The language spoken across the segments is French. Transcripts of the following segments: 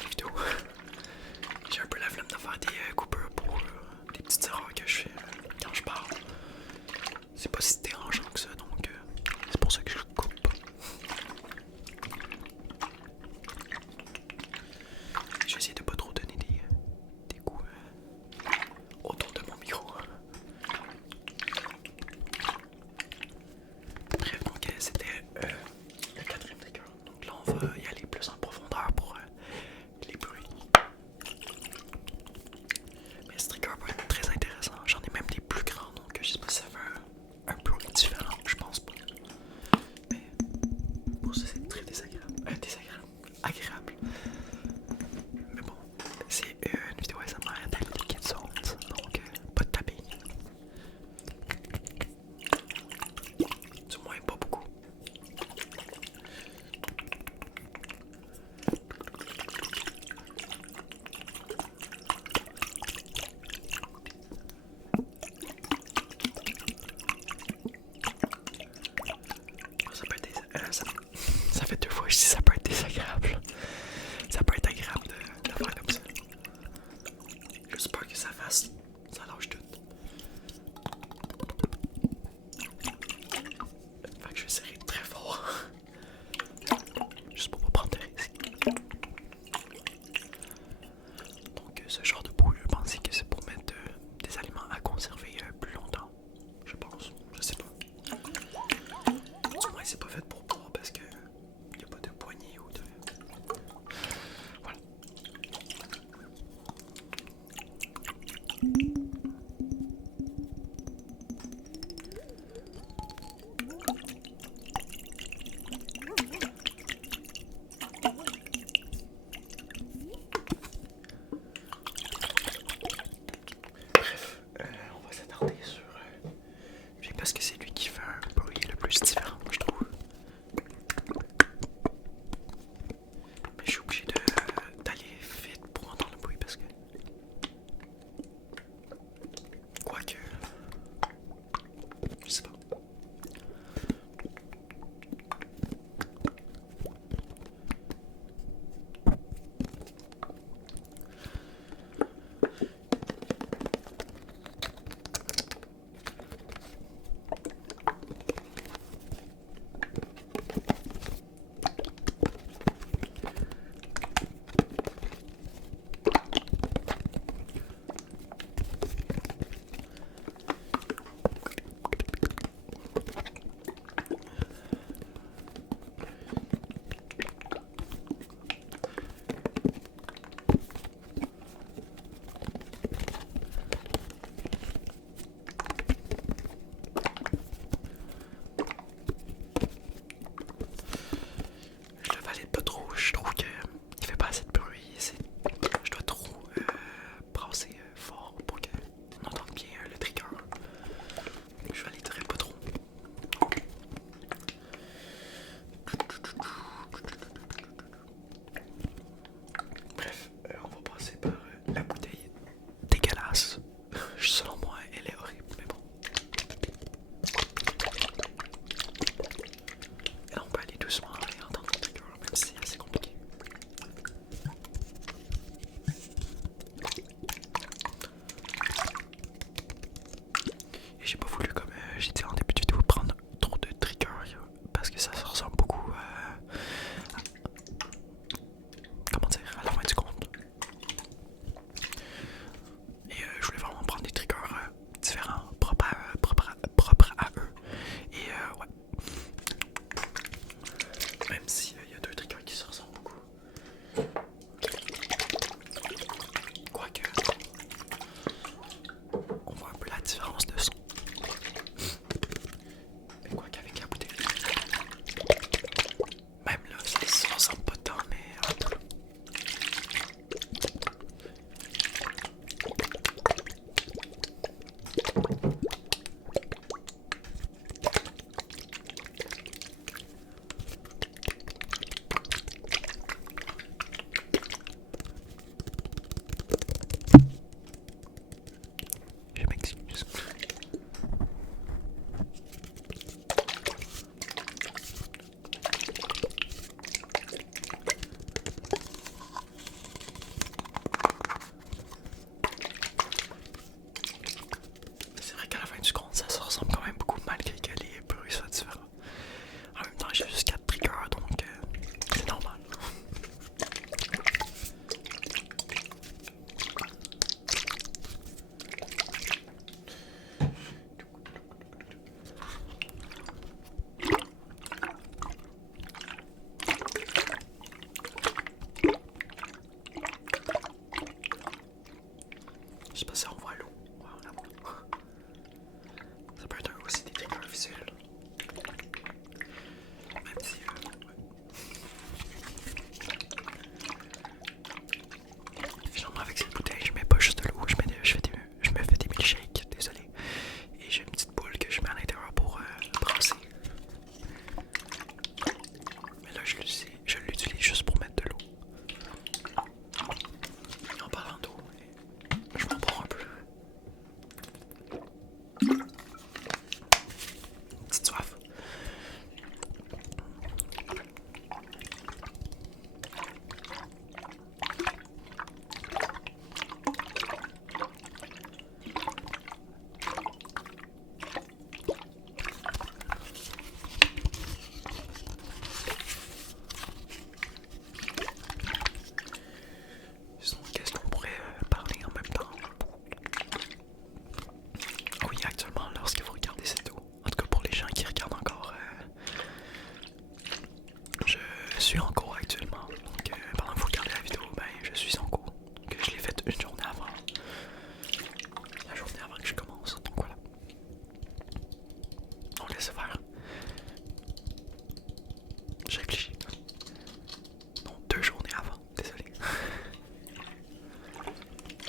les vidéos. J'ai un peu la flemme de faire des coupures pour des petites erreurs que je fais quand je parle. C'est pas si dérangeant que ça, donc c'est pour ça que je le coupe. J'ai essayé de pas trop donner des coups autour de mon micro. Bref, donc c'était le quatrième trigger. Donc là, on va y aller plus en profondeur pour les bruits. Mais ce trigger va être très intéressant. J'en ai même des plus grands, donc je sais pas si ça fait un bruit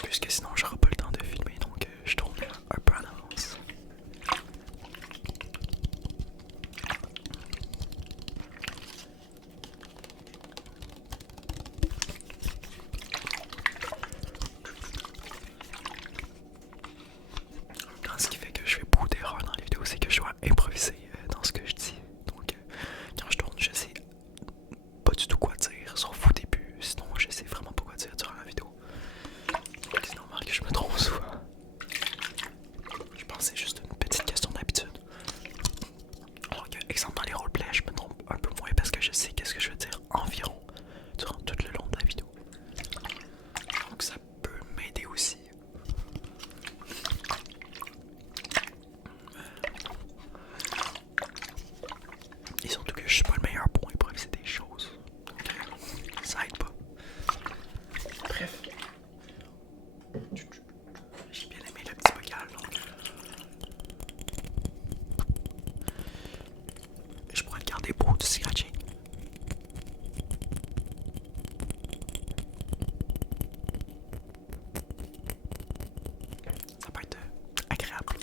puisque sinon j'aurai pas le temps de filmer, donc je tourne un peu en avance. Ce qui fait que je fais beaucoup d'erreurs dans les vidéos, c'est que je dois improviser dans ce que je dis. Donc quand je tourne, je sais pas du tout quoi dire, sauf au début. Sinon, je sais vraiment pas quoi dire durant la vidéo. C'est normal que je me trompe souvent. Je pense que c'est juste une petite question d'habitude. Alors que, exemple, dans les roleplays, je me trompe un peu moins parce que je sais qu'est-ce que je veux dire environ durant tout le long de la vidéo. Donc ça peut m'aider aussi. Et surtout que je suis pas le meilleur pour improviser des choses. Donc ça aide pas. Bref. J'ai bien aimé le petit bocal, donc je pourrais le garder pour du scratching. Ça peut être agréable.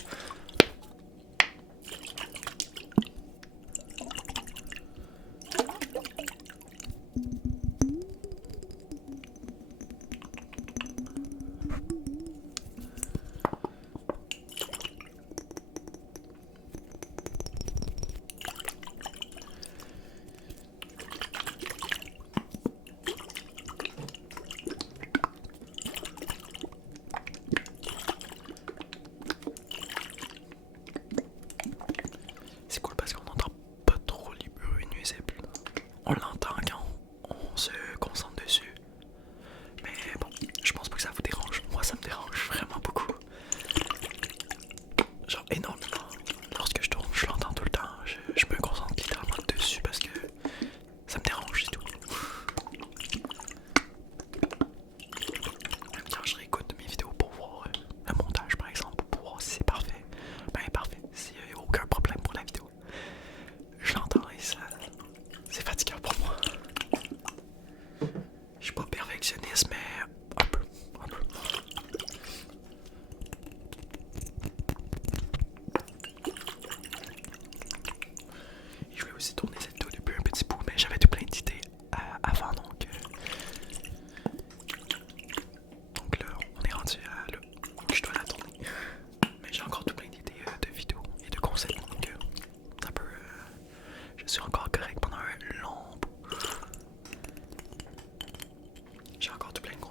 C'est cool parce qu'on n'entend pas trop les bruits nuisibles. On l'entend quand on se concentre dessus. Mais bon, je pense pas que ça vous dérange. Moi, ça me dérange vraiment beaucoup. Genre énormément. Lorsque je tourne, je l'entends tout le temps. Je me concentre littéralement dessus parce que ça me dérange, c'est tout. Même quand je réécoute mes vidéos pour voir le montage, par exemple, pour voir si c'est parfait, ben parfait. S'il n'y a aucun problème pour la vidéo, je l'entends et ça, c'est fatigant pour moi. Je suis pas perfectionniste, mais un peu. Et je vais aussi tourner cette vidéo depuis un petit bout, mais j'avais tout plein d'idées avant, donc là, on est rendu à là, je dois la tourner. Mais j'ai encore tout plein d'idées de vidéos et de concepts, donc ça peut... je suis encore correct pendant un long bout. J'ai encore tout plein de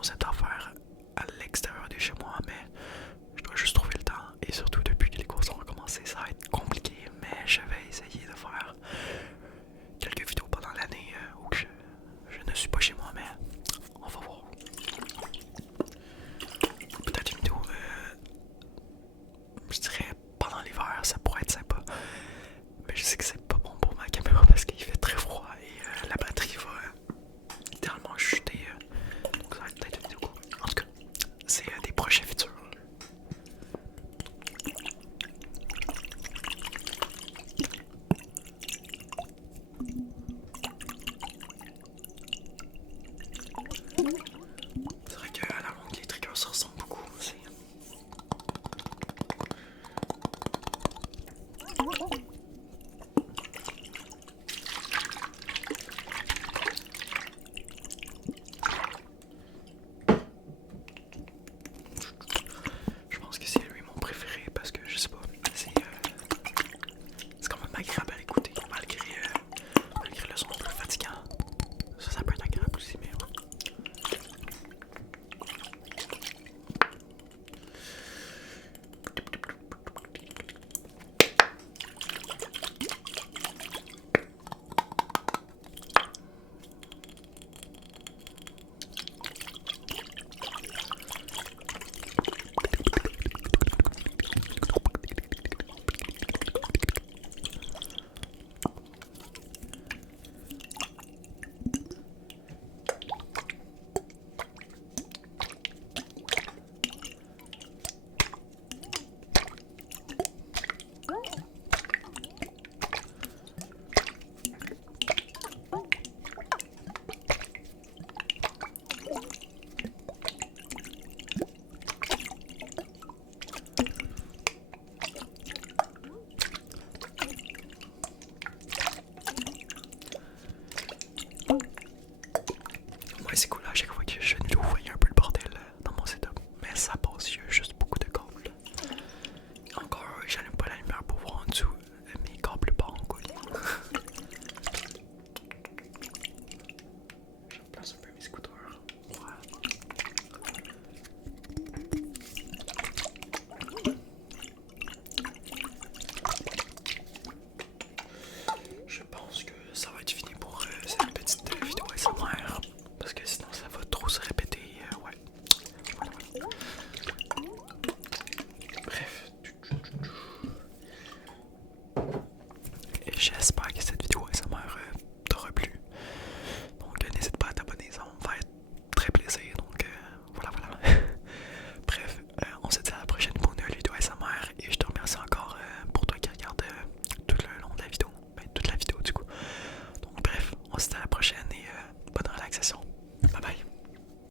j'espère